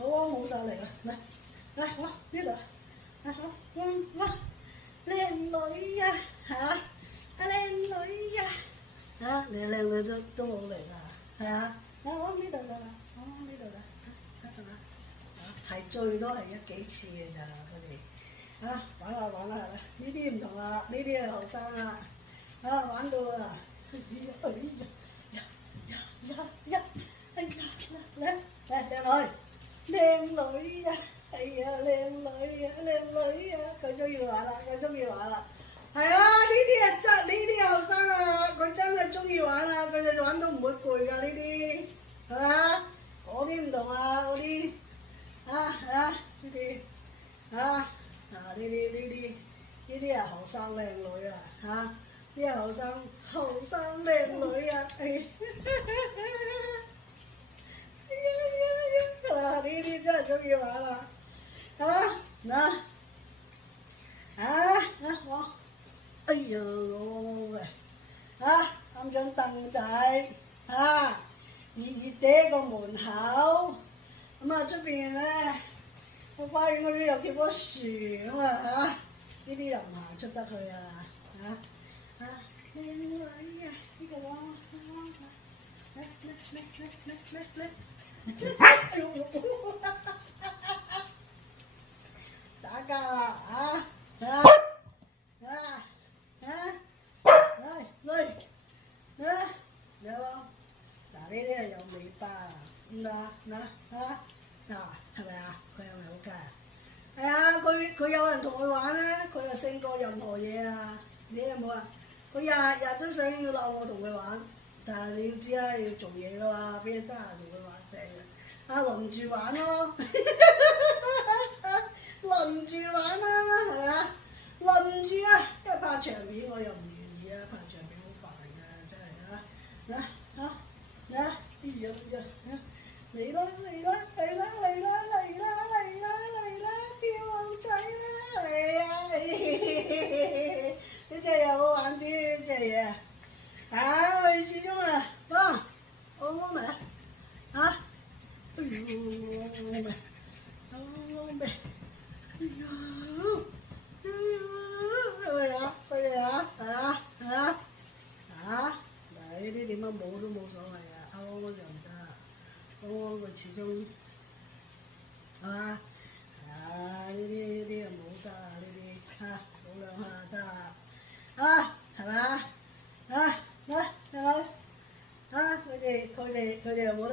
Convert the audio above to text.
我冇晒嚟啦，嚟我呢度，哇靚女呀嚇，靚女呀嚇，你靚女都冇嚟啦，係啊，我呢度就啦，我呢度啦，得啦，係最多係幾次嘅咋佢哋，玩啦，呢啲唔同啦，呢啲係後生啦，玩到啊，哎呀，嚟靚女呀，係啊，靚女呀，佢中意玩啦，係啊，呢啲後生啊，佢真係中意玩啊，佢哋玩都唔會攰㗎呢啲，係嘛？嗰啲唔同啊，嗰啲呢啲呢啲係後生靚女啊呢啲係後生靚女啊，呢啲真係中意玩啦，我，哎呀我啱張凳仔熱地個門口，咁出邊咧，個花園嗰邊有幾棵樹咁呢啲又唔行出得去啊，靚女啊，呢個嚟，哎呦！打交啦有嗱呢啲係有尾巴係咪啊？佢係咪好乖啊？係啊，佢有人同佢玩咧，佢就勝過任何嘢啊！你有冇啊？佢日日都想要鬧我同佢玩，但係你要知啦，要做嘢噶嘛，邊得閒同佢玩成日？輪住玩咯，輪住玩啦，係咪啊？輪住因為拍場面我又唔願意啊，拍場面好煩㗎，真係嚟啦，跳舞仔啦，係啊，呢隻又好玩啲，呢隻嘢佢始終好味哎呦，衰啊！嗱呢啲點樣冇都冇所謂啊，就唔得，佢始終係嘛？呢啲又冇得啊，呢啲冇兩下得係咪嚟佢哋又冇得。